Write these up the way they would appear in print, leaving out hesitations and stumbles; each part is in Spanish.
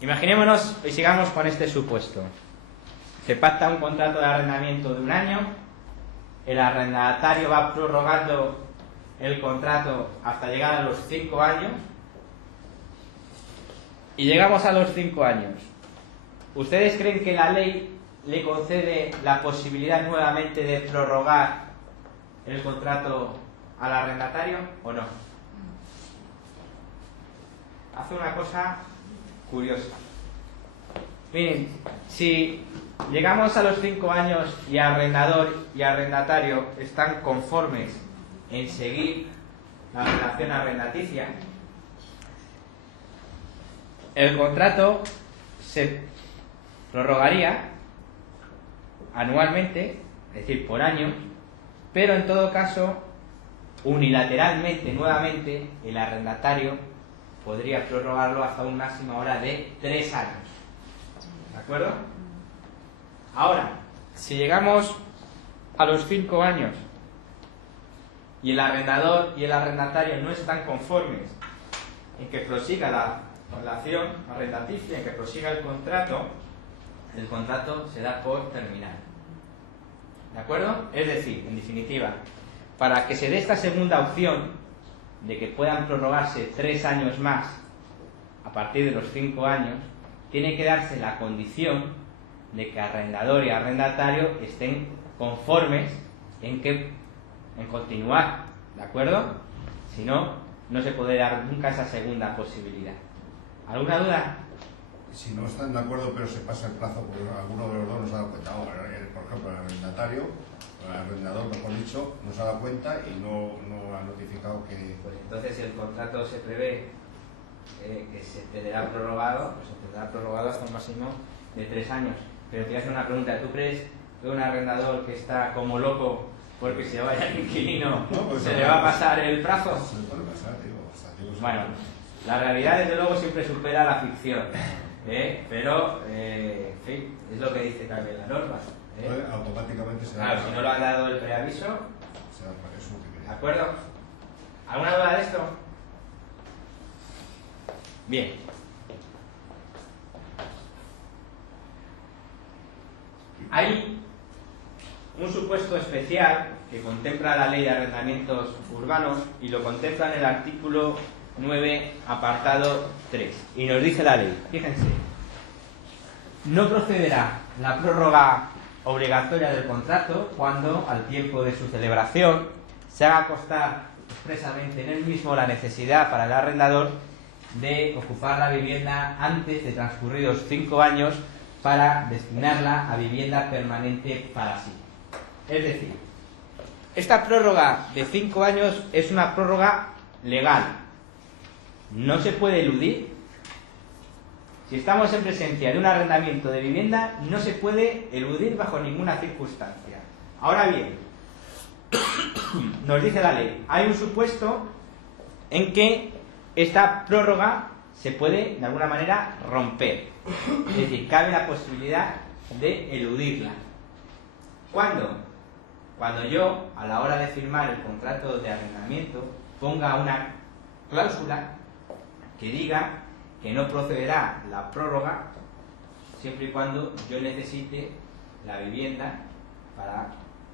Imaginémonos y sigamos con este supuesto. Se pacta un contrato de arrendamiento de 1 año, el arrendatario va prorrogando el contrato hasta llegar a los 5 años y llegamos a los 5 años. ¿Ustedes creen que la ley le concede la posibilidad nuevamente de prorrogar el contrato al arrendatario o no? Hace una cosa curiosa. Miren, si llegamos a los 5 años y arrendador y arrendatario están conformes en seguir la relación arrendaticia, el contrato se prorrogaría anualmente, es decir, por año, pero en todo caso, unilateralmente, nuevamente, el arrendatario podría prorrogarlo hasta un máximo ahora de 3 años. ¿De acuerdo? Ahora, si llegamos a los 5 años y el arrendador y el arrendatario no están conformes en que prosiga la relación arrendaticia, en que prosiga el contrato se da por terminado. ¿De acuerdo? Es decir, en definitiva, para que se dé esta segunda opción de que puedan prorrogarse 3 años más a partir de los 5 años, tiene que darse la condición de que arrendador y arrendatario estén conformes en continuar, ¿de acuerdo? Si no, no se puede dar nunca esa segunda posibilidad. ¿Alguna duda? Si no están de acuerdo pero se pasa el plazo porque alguno de los dos no se ha dado cuenta, por ejemplo el arrendatario, el arrendador mejor dicho, no se ha dado cuenta y no ha notificado que... Pues entonces si el contrato se prevé que se tendrá prorrogado, pues se tendrá prorrogado hasta un máximo de 3 años. Pero te voy a hacer una pregunta, ¿tú crees que un arrendador que está como loco porque se vaya el inquilino se le va a pasar el plazo? Se le puede pasar, digo. Bueno, la realidad desde luego siempre supera la ficción. Pero, en fin, es lo que dice también la norma. Automáticamente se da. Claro, si no lo ha dado el preaviso, Se da para eso que quería. ¿de acuerdo? ¿Alguna duda de esto? Bien. Hay un supuesto especial que contempla la Ley de Arrendamientos Urbanos y lo contempla en el artículo 9, apartado 3. Y nos dice la ley, fíjense, no procederá la prórroga obligatoria del contrato cuando, al tiempo de su celebración, se haga constar expresamente en él mismo la necesidad para el arrendador de ocupar la vivienda antes de transcurridos 5 años para destinarla a vivienda permanente para sí. Es decir, esta prórroga de 5 años es una prórroga legal. No se puede eludir. Si estamos en presencia de un arrendamiento de vivienda, no se puede eludir bajo ninguna circunstancia. Ahora bien, nos dice la ley, hay un supuesto en que esta prórroga se puede, de alguna manera, romper. Es decir, cabe la posibilidad de eludirla. ¿Cuándo? Cuando yo, a la hora de firmar el contrato de arrendamiento, ponga una cláusula que diga que no procederá la prórroga siempre y cuando yo necesite la vivienda para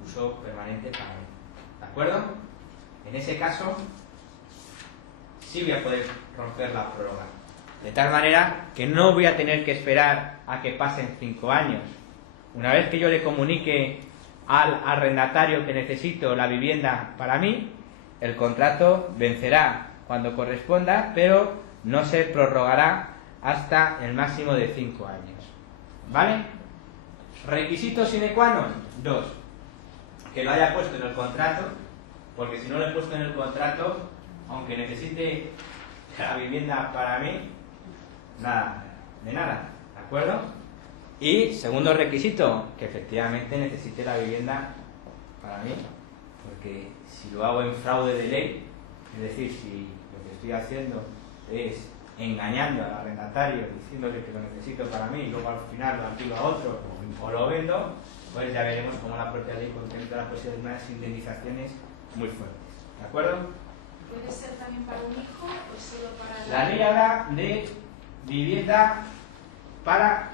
uso permanente para mí. ¿De acuerdo? En ese caso, sí voy a poder romper la prórroga. De tal manera que no voy a tener que esperar a que pasen 5 años. Una vez que yo le comunique al arrendatario que necesito la vivienda para mí, el contrato vencerá cuando corresponda, pero no se prorrogará hasta el máximo de 5 años. ¿Vale? Requisitos sine qua non, 2. Que lo haya puesto en el contrato, porque si no lo he puesto en el contrato, aunque necesite la vivienda para mí, nada, de nada, ¿de acuerdo? Y segundo requisito, que efectivamente necesite la vivienda para mí, porque si lo hago en fraude de ley, es decir, si lo que estoy haciendo es engañando al arrendatario, diciéndole que lo necesito para mí y luego al final lo alquilo a otro o lo vendo, pues ya veremos cómo la propia ley contempla la posibilidad de unas indemnizaciones muy fuertes. ¿De acuerdo? ¿Puede ser también para un hijo o solo para La ley habla de vivienda para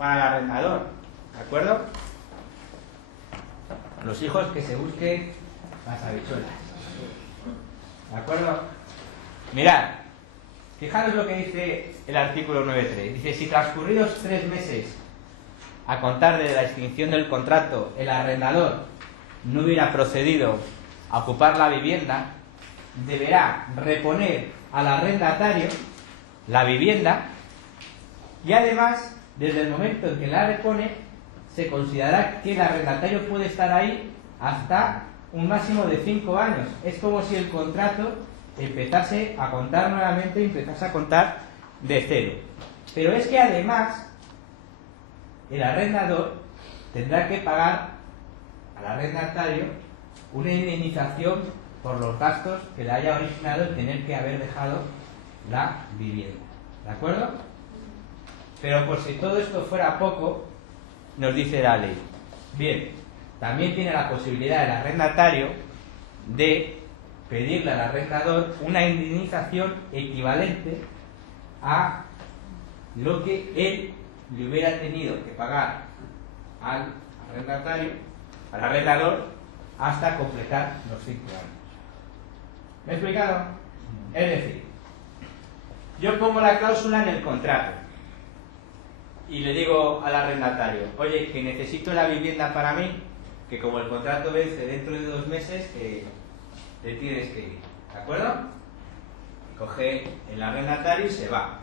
el arrendador, ¿de acuerdo? Los hijos que se busquen las habichuelas, ¿de acuerdo? Mirad, fijaros lo que dice el artículo 9.3. Dice: si transcurridos 3 meses a contar de la extinción del contrato el arrendador no hubiera procedido a ocupar la vivienda, deberá reponer al arrendatario la vivienda y además, desde el momento en que la repone, se considerará que el arrendatario puede estar ahí hasta un máximo de 5 años. Es como si el contrato empezase a contar nuevamente y empezase a contar de cero. Pero es que además el arrendador tendrá que pagar al arrendatario una indemnización por los gastos que le haya originado el tener que haber dejado la vivienda. ¿De acuerdo? Pero por si todo esto fuera poco, nos dice la ley: bien, también tiene la posibilidad el arrendatario de pedirle al arrendador una indemnización equivalente a lo que él le hubiera tenido que pagar al arrendador hasta completar los 5 años. ¿Me he explicado? Es decir, yo pongo la cláusula en el contrato y le digo al arrendatario: oye, que necesito la vivienda para mí, que como el contrato vence dentro de 2 meses, te tienes que ir. ¿De acuerdo? Coge el arrendatario y se va.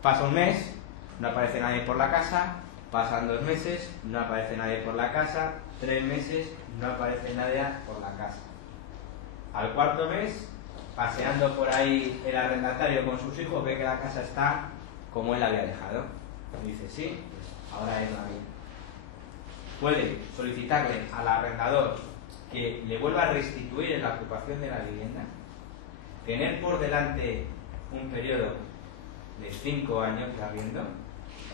Pasa un mes, no aparece nadie por la casa. Pasan 2 meses, no aparece nadie por la casa. 3 meses, no aparece nadie por la casa. Al 4.º mes, paseando por ahí el arrendatario con sus hijos, ve que la casa está como él la había dejado. Y dice: sí, pues ahora es la mía. Puede solicitarle al arrendador que le vuelva a restituir en la ocupación de la vivienda, tener por delante un periodo de 5 años de arriendo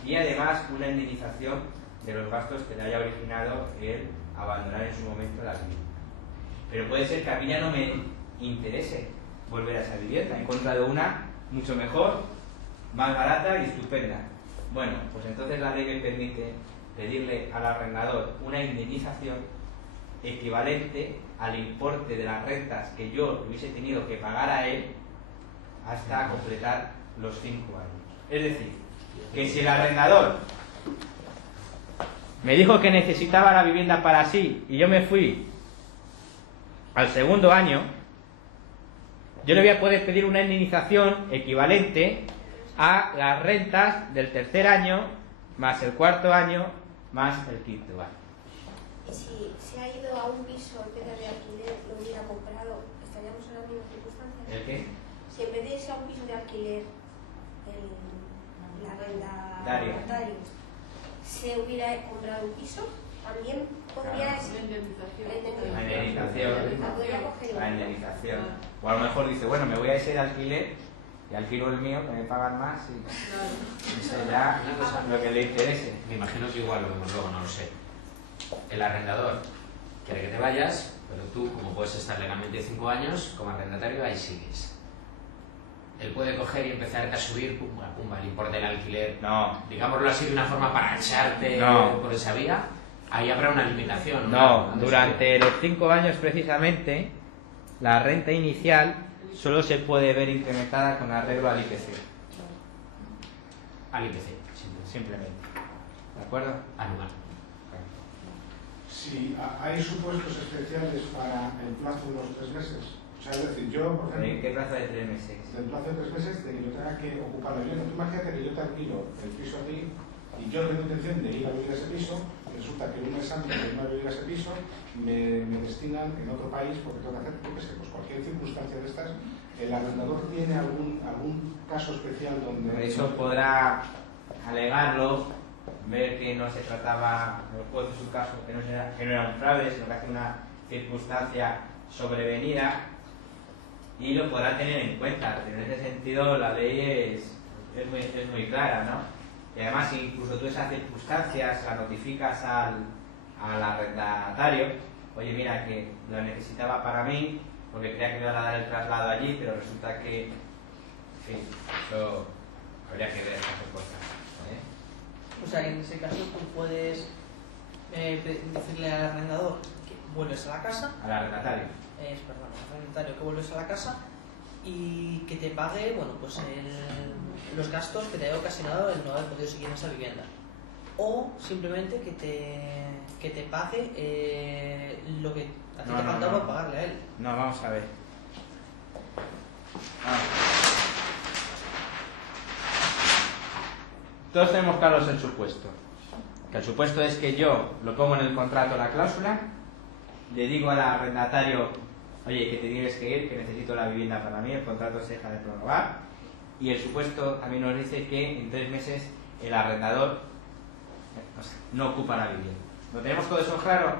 y además una indemnización de los gastos que le haya originado el abandonar en su momento la vivienda. Pero puede ser que a mí ya no me interese volver a esa vivienda, he encontrado una mucho mejor, más barata y estupenda. Bueno, pues entonces la ley me permite pedirle al arrendador una indemnización equivalente al importe de las rentas que yo hubiese tenido que pagar a él hasta completar los 5 años. Es decir, que si el arrendador me dijo que necesitaba la vivienda para sí y yo me fui al 2.º año, yo le voy a poder pedir una indemnización equivalente a las rentas del 3.er año más el 4.º año más el 5.º año. Y si se ha ido a un piso en vez de alquiler, lo hubiera comprado, ¿estaríamos en las mismas circunstancias? ¿El qué? Si en vez de irse a un piso de alquiler, la arrendatario se hubiera comprado un piso, también podría ser la indemnización. La indemnización. O a lo mejor dice: bueno, me voy a ese de alquiler y alquilo el mío, que me pagan más y eso ya lo que le interese. Me imagino que igual lo vemos luego, no lo sé. El arrendador quiere que te vayas, pero tú, como puedes estar legalmente 5 años, como arrendatario ahí sigues. Él puede coger y empezar a subir pumba, pumba, el importe del alquiler, No. digámoslo así, de una forma para echarte por esa vía. Ahí habrá una limitación. No, durante los 5 años precisamente, la renta inicial solo se puede ver incrementada con arreglo al IPC. Al IPC, Simplemente. ¿De acuerdo? anual. Si hay supuestos especiales para el plazo de los 3 meses. O sea, es decir, yo, por ejemplo, ¿En qué plazo de 3 meses? del plazo de 3 meses de que yo tenga que ocupar la vivienda. Tú imagínate que yo te alquilo el piso a ti y yo tengo intención de ir a vivir a ese piso, resulta que un mes antes de irme a vivir a ese piso me destinan en otro país porque tengo que hacer, yo qué sé, pues cualquier circunstancia de estas. ¿El arrendador tiene algún caso especial donde...? Eso podrá alegarlo, ver que no se trataba, en el juez de su caso, que no era un fraude, sino que hace una circunstancia sobrevenida, y lo podrá tener en cuenta. Pero en ese sentido la ley es muy clara, ¿no? Y además, si incluso tú esas circunstancias las notificas al arrendatario: oye, mira, que lo necesitaba para mí porque creía que me iban a dar el traslado allí, pero resulta que, en fin, eso Habría que ver esas cosas. O sea, en ese caso tú puedes decirle al arrendador que vuelves a la casa, Al arrendatario. perdón, al arrendatario que vuelves a la casa y que te pague, bueno, pues los gastos que te haya ocasionado el no haber podido seguir en esa vivienda. O simplemente que te pague lo que a ti te faltaba por pagarle a él. No, vamos a ver. Todos tenemos claros el supuesto. Que el supuesto es que yo lo pongo en el contrato la cláusula, le digo al arrendatario, oye, que te tienes que ir, que necesito la vivienda para mí, el contrato se deja de prorrogar, y el supuesto también nos dice que en 3 meses el arrendador no ocupa la vivienda. ¿Lo tenemos todo eso claro?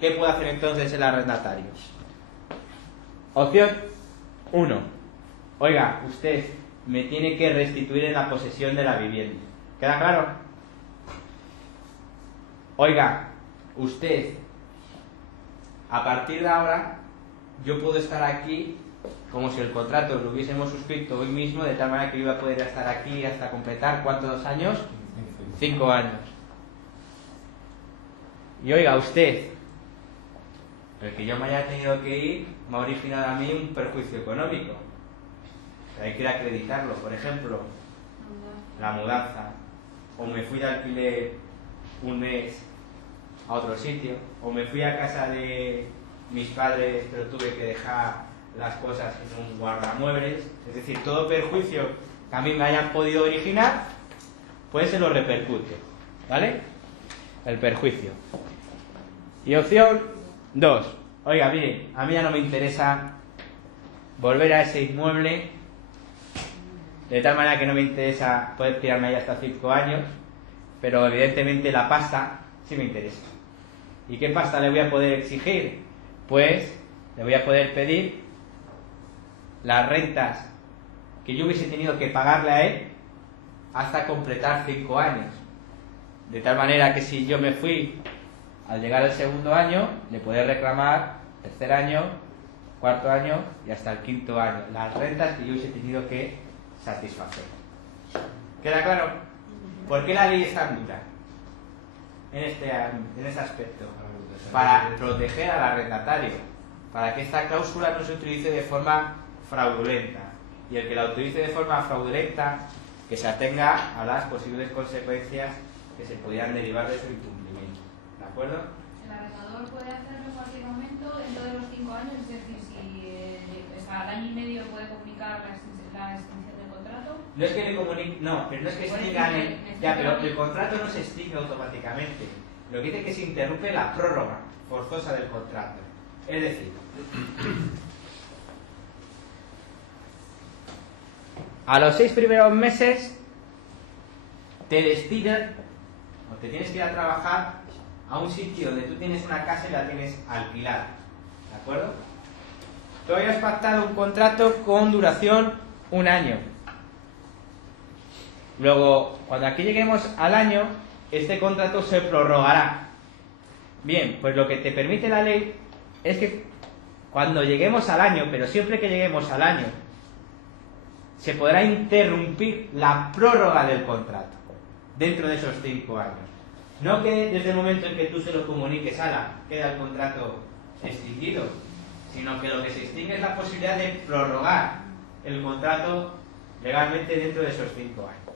¿Qué puede hacer entonces el arrendatario? Opción 1. Oiga, usted me tiene que restituir en la posesión de la vivienda. ¿Queda claro? Oiga, usted, a partir de ahora, yo puedo estar aquí como si el contrato lo hubiésemos suscrito hoy mismo, de tal manera que yo iba a poder estar aquí hasta completar, ¿cuántos años? 5 años. Y oiga, usted, el que yo me haya tenido que ir me ha originado a mí un perjuicio económico. Hay que ir a acreditarlo, por ejemplo, la mudanza, o me fui de alquiler un mes a otro sitio, o me fui a casa de mis padres pero tuve que dejar las cosas en un guardamuebles, es decir, todo perjuicio que a mí me hayan podido originar, pues se lo repercute, ¿vale? El perjuicio. Y opción 2, oiga, mire, a mí ya no me interesa volver a ese inmueble, de tal manera que no me interesa poder tirarme ahí hasta 5 años, pero evidentemente la pasta sí me interesa. ¿Y qué pasta le voy a poder exigir? Pues le voy a poder pedir las rentas que yo hubiese tenido que pagarle a él hasta completar 5 años. De tal manera que si yo me fui al llegar al 2.º año, le podré reclamar 3.er año, 4.º año y hasta el 5.º año. Las rentas que yo hubiese tenido que satisfacer. ¿Queda claro? ¿Por qué la ley es tan dura en este aspecto? Para proteger al arrendatario, para que esta cláusula no se utilice de forma fraudulenta, y el que la utilice de forma fraudulenta que se atenga a las posibles consecuencias que se podrían derivar de su incumplimiento. ¿De acuerdo? El arrendador puede hacerlo en cualquier momento dentro de los 5 años, es decir, si al año y medio puede comunicar la extinción del contrato. No es que le comunique, no, pero no es que extingan pero el contrato no se extingue automáticamente. Lo que dice es que se interrumpe la prórroga forzosa del contrato. Es decir, a los 6 primeros meses te destinan o te tienes que ir a trabajar a un sitio donde tú tienes una casa y la tienes alquilada. ¿De acuerdo? Tú habías pactado un contrato con duración 1 año. Luego, cuando aquí lleguemos al año, este contrato se prorrogará. Bien, pues lo que te permite la ley es que cuando lleguemos al año, pero siempre que lleguemos al año, se podrá interrumpir la prórroga del contrato dentro de esos 5 años. No que desde el momento en que tú se lo comuniques, queda el contrato extinguido, sino que lo que se extingue es la posibilidad de prorrogar el contrato legalmente dentro de esos 5 años.